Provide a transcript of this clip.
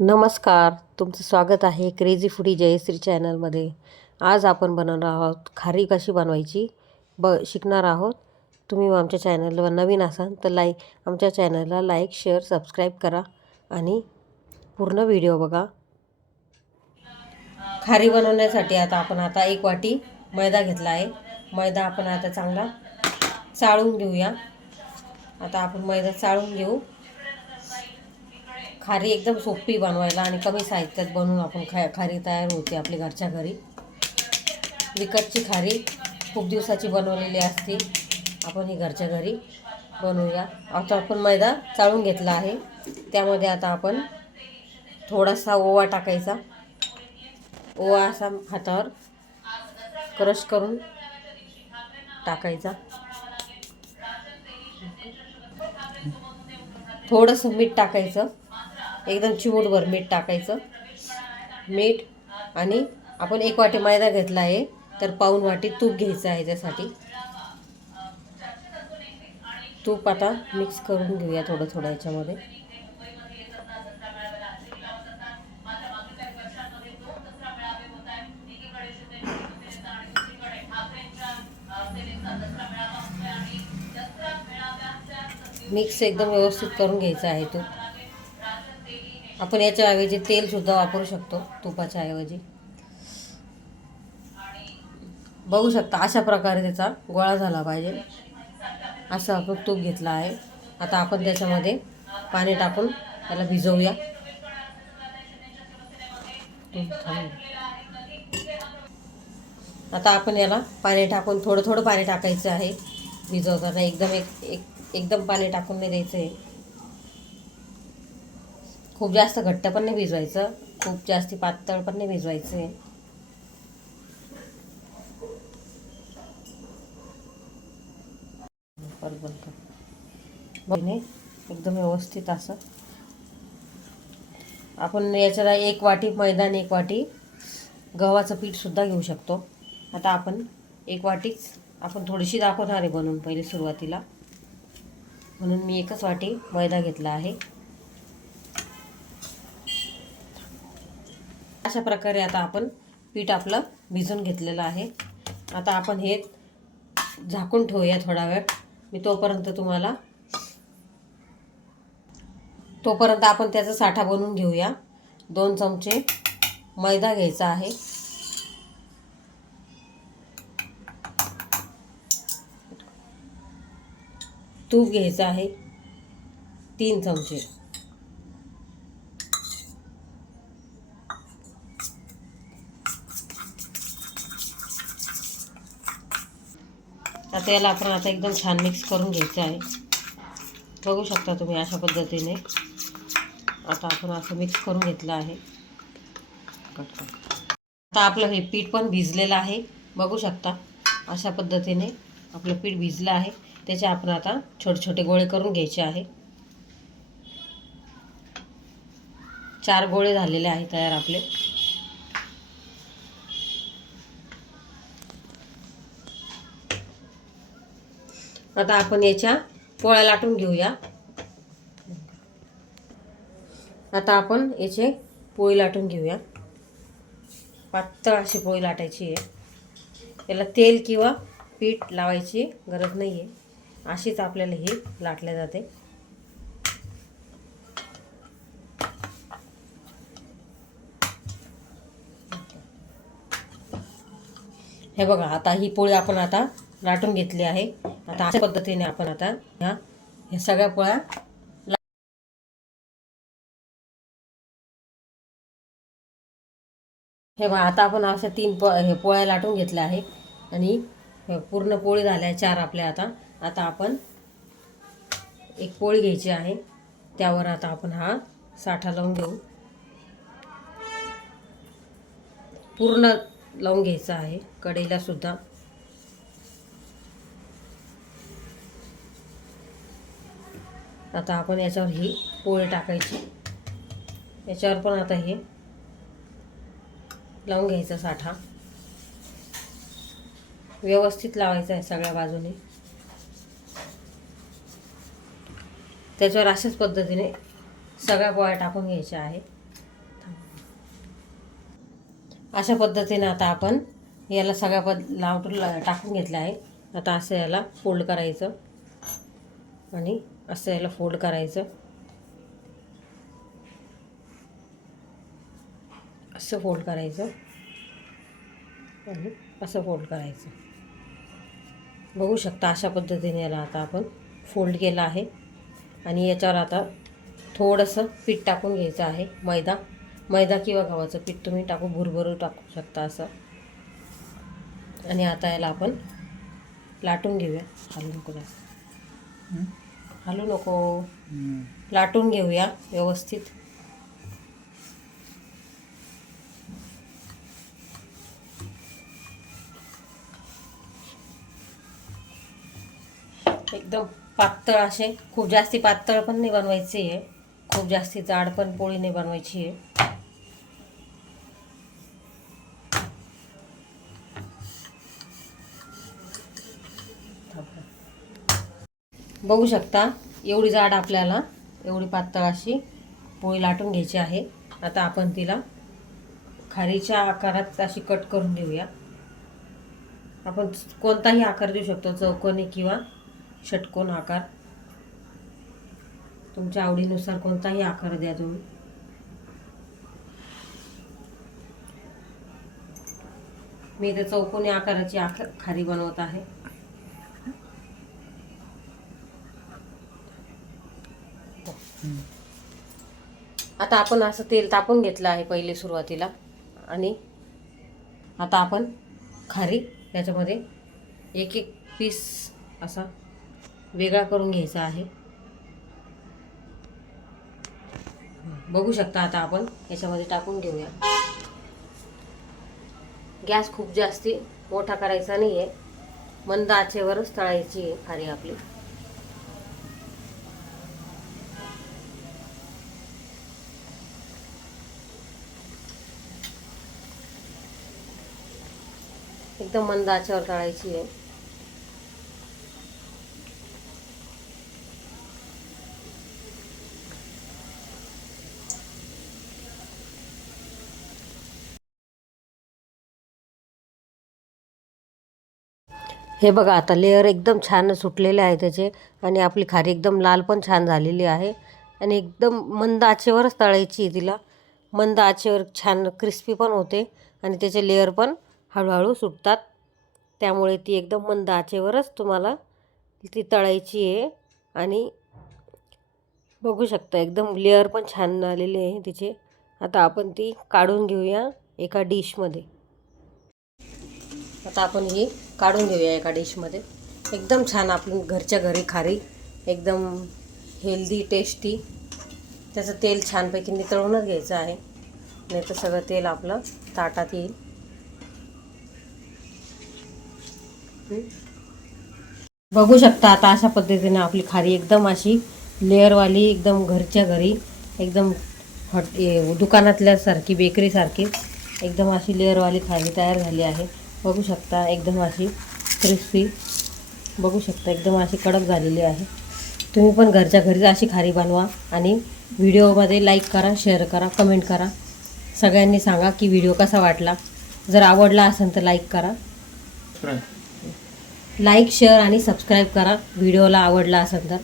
नमस्कार, तुमचं स्वागत आहे क्रेझी फूडी जयश्री चॅनलमध्ये. आज आपण बनवणार आहोत खारी कशी बनवायची शिकणार आहोत. तुम्ही आमच्या चॅनलवर नवीन असाल तर आमच्या चॅनलला लाईक, शेअर, सबस्क्राईब करा आणि पूर्ण व्हिडिओ बघा. खारी बनवण्यासाठी आपण 1 वाटी मैदा घेतला आहे. मैदा आपण आता चांगला चाळून घेऊया. आपण मैदा चाळून घेऊ. खारी एकदम सोपी बनवायला आणि कमी साहित्यात बनवून आपण खारी तयार होते आपल्या घरच्या घरी. विकतची खारी खूप दिवसाची बनवलेली असते, आपण ही घरच्या घरी बनवूया. आता आपण मैदा चाळून घेतला आहे. त्यामध्ये आता आपण थोडासा ओवा टाकायचा. ओवा असा हातावर क्रश करून टाकायचा. थोडंसं मीठ टाकायचं, एकदम चिमूटभर मीठ टाकायचं. मीठ आणि आपण 1 वाटी मैदा घेतला आहे तर पाऊण वाटी तूप घ्यायचं आहे. त्यासाठी तूप आता मिक्स करून घेऊया थोडं थोडं याच्यामध्ये. मिक्स एकदम व्यवस्थित करून घ्यायचं आहे तूप. आपण याच्या ऐवजी तेलसुद्धा वापरू शकतो, तुपाच्या ऐवजी. बघू शकता अशा प्रकारे त्याचा गोळा झाला पाहिजे. असं आपण तूप घेतलं आहे. आता आपण त्याच्यामध्ये पाणी टाकून त्याला भिजवूया. आता आपण याला पाणी टाकून थोडं थोडं पाणी टाकायचं आहे भिजवताना. एकदम पाणी टाकून नाही द्यायचं आहे. खूप जास्त घट्ट पण नाही भिजवायचं, खूप जास्त पातळ पण नाही भिजवायचं आहे. एकदम व्यवस्थित असं आपण याच्याला 1 वाटी मैदा आणि 1 वाटी गव्हाचं पीठ सुद्धा घेऊ शकतो. आता आपण 1 वाटीच आपण थोडीशी दाखवणार आहे बनवून पहिले सुरुवातीला, म्हणून मी 1च वाटी मैदा घेतला आहे. अशा प्रकारे आता आपण पीठ आपलं भिजून घेतलेलं आहे. आता आपण हे झाकून ठेवूया थोडा वेळ. मी तोपर्यंत आपण त्याचा साठा बनवून घेऊया. 2 चमचे मैदा घ्यायचा आहे. तूप घ्यायचं आहे 3 चमचे. आता याला आपण एकदम छान मिक्स करून घ्यायचं आहे. बघू शकता तुम्ही अशा पद्धतीने. आता आपण असं मिक्स करून घेतलं आहे. आता आपलं हे पीठ पण भिजलेलं आहे. बघू शकता अशा पद्धतीने आपलं पीठ भिजलं आहे. त्याचे आपण आता छोटे छोटे गोळे करून घ्यायचे आहे. 4 गोळे झालेले आहे तयार आपले. आता आपण याच्या पोळ्या लाटून घेऊया. आता आपण याचे पोळी लाटून घेऊया. पातळ अशी पोळी लाटायची आहे. याला तेल किंवा पीठ लावायची गरज नाही आहे, अशीच आपल्याला ही लाटल्या जाते. हे बघा, आता ही पोळी आपण लाटून घेतली आहे. आता अशा पद्धतीने आपण ह्या सगळ्या पोळ्या हे बघा. आता आपण अशा 3 पोळ्या लाटून घेतल्या आहे आणि पूर्ण पोळी झाल्या 4 आपल्या. आता आपण एक पोळी घ्यायची आहे. त्यावर आता आपण हा साठा लावून घेऊ. पूर्ण लावून घ्यायचा आहे, कढईला सुद्धा. आता आपण याच्यावर ही पोळी टाकायची. याच्यावर पण आता हे लावून घ्यायचा साठा. व्यवस्थित लावायचा आहे सगळ्या बाजूने. त्याच्यावर अशाच पद्धतीने सगळ्या पोळ्या टाकून घ्यायच्या आहे. अशा पद्धतीने आता आपण याला सगळ्या टाकून घेतलं आहे. आता असं याला फोल्ड करायचं आणि असं याला फोल्ड करायचं, असं फोल्ड करायचं आणि असं फोल्ड करायचं. बघू शकता अशा पद्धतीने याला आता आपण फोल्ड केलं आहे. आणि याच्यावर आता थोडंसं पीठ टाकून घ्यायचं आहे. मैदा किंवा गव्हाचं पीठ तुम्ही भुरभरून टाकू शकता असं. आणि आता याला आपण लाटून घेऊया. हलू नको, लाटून घेऊया व्यवस्थित. एकदम पातळ असे, खूप जास्ती पातळ पण नाही बनवायची आहे, खूप जास्ती जाड पण पोळी नाही बनवायची आहे. बघू शकता एवढी जाड आपल्याला, एवढी पातळ अशी पोळी लाटून घ्यायची आहे. आता आपण तिला खारीच्या आकारात अशी कट करून घेऊया. आपण कोणताही आकार देऊ शकतो, चौकोनी किंवा षटकोन आकार, तुमच्या आवडीनुसार कोणताही आकार द्या तुम्ही. मी इथे चौकोनी आकाराची खारी बनवत आहे. आता आपण असं तेल तापून घेतलं आहे पहिले सुरुवातीला. आणि आता आपण खारी याच्यामध्ये एक एक पीस असा वेगळा करून घ्यायचा आहे. बघू शकता आता आपण याच्यामध्ये टाकून घेऊया. गॅस खूप जास्ती मोठा करायचा नाही आहे, मंद आचेवरच तळायची आहे खारी आपली. एकदम मंद आचेवर तळायची आहे. हे बघा आता लेअर एकदम छान सुटलेले आहे त्याचे. आणि आपली खारी एकदम लाल पण छान झालेली आहे. आणि एकदम मंद आचेवरच तळायची आहे तिला. मंद आचेवर छान क्रिस्पी पण होते आणि त्याचे लेअर पण हळूहळू सुटतात. त्यामुळे ती एकदम मंद आचेवरच तुम्हाला ती तळायची आहे. आणि बघू शकता एकदम लेअर पण छान आलेले आहे तिचे. आता आपण ती काढून घेऊया एका डिशमध्ये. आता आपण ही काढून घेऊया एका डिशमध्ये. एकदम छान आपली घरच्या घरी खारी, एकदम हेल्दी टेस्टी. त्याचं तेल छानपैकी नितळूनच घ्यायचं आहे, नाही तर सगळं तेल आपलं ताटात येईल. बघू शकता आता अशा पद्धतीने आपली खारी एकदम अशी लेअरवाली, एकदम घरच्या घरी, एकदम दुकानातल्यासारखी, बेकरीसारखी एकदम अशी लेअरवाली खारी तयार झाली आहे. बघू शकता एकदम अशी क्रिस्पी, बघू शकता एकदम अशी कडक झालेली आहे. तुम्ही पण घरच्या घरी अशी खारी बनवा. आणि व्हिडिओमध्ये लाईक करा, शेअर करा, कमेंट करा. सगळ्यांनी सांगा की व्हिडिओ कसा वाटला. जर आवडला असेल तर लाईक करा, लाईक शेअर आणि सबस्क्राईब करा व्हिडिओला आवडला असेल तर.